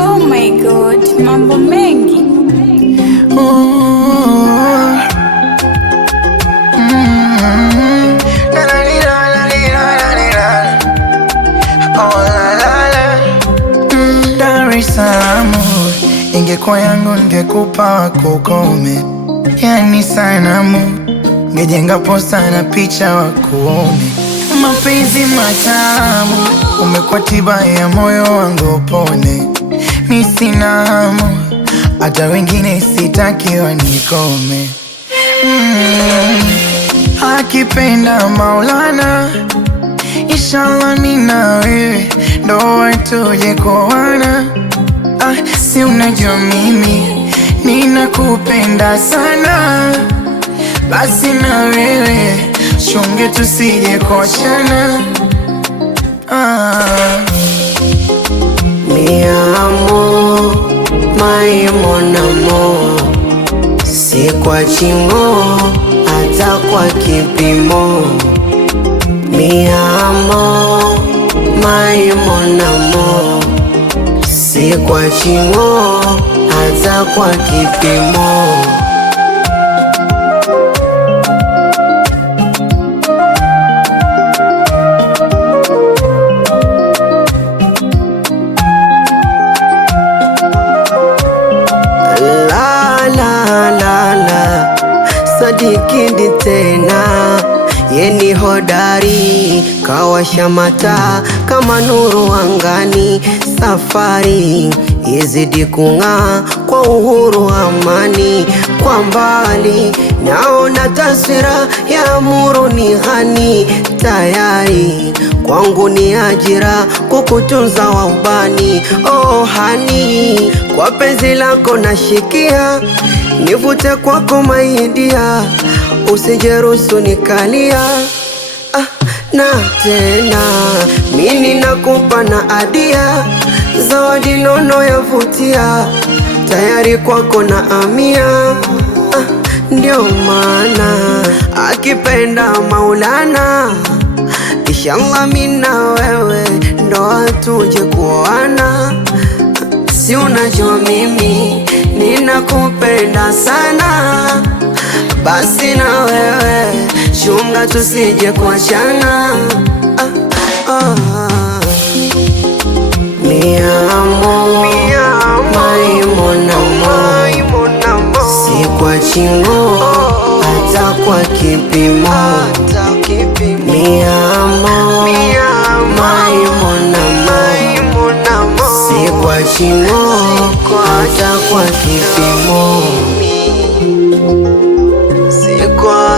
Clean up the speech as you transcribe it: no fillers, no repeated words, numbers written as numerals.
Oh my God, mambo mengi. Dar es Salaam ingekuwa yangu ningekupa wako ukome, yani sanamu ngejenga posta na picha wakuone. Mapenzi matamu umekuwa tiba ya moyo wangu upone. Mi sina hamu hata wengine sitaki wanikome. Akipenda Maulana, inshallah mimi na wewe ndoa tuje kuoana. Si unajua mimi ninakupenda sana, basi na wewe chunge tusije kuachana. Mi amo, my mon amour, si kwa chingo hata kwa kipimo. Mi amo, my mon amour, si kwa chingo hata kwa kipimo. Sadiki tena, yeni hodari, kawasha mata kama nuru angani. Safari izidi kung'aa kwa uhuru, amani kwa mbali. Naona taswira ya muru ni hani, tayari kwangu ni ajira kukutunza wa ubani. Oh hani, kwa penzi lako nashikia, nivute kwako maidia, usijeruhusu nikalia. Na tena mimi nakupa na adia, zawadi nono yavutia, tayari kwako na amia. Ndio maana akipenda Maulana, inshallah mimi na wewe ndoa tuje kuoana. Si unajua mimi ninakupenda sana, basi na wewe chunga tusije kuachana. Mi amo, my mon amour, si kwa chingo hata kwa kipimo. Mi amo, my mon amour, si kwa chingo hata kwa kipimo. Si kwa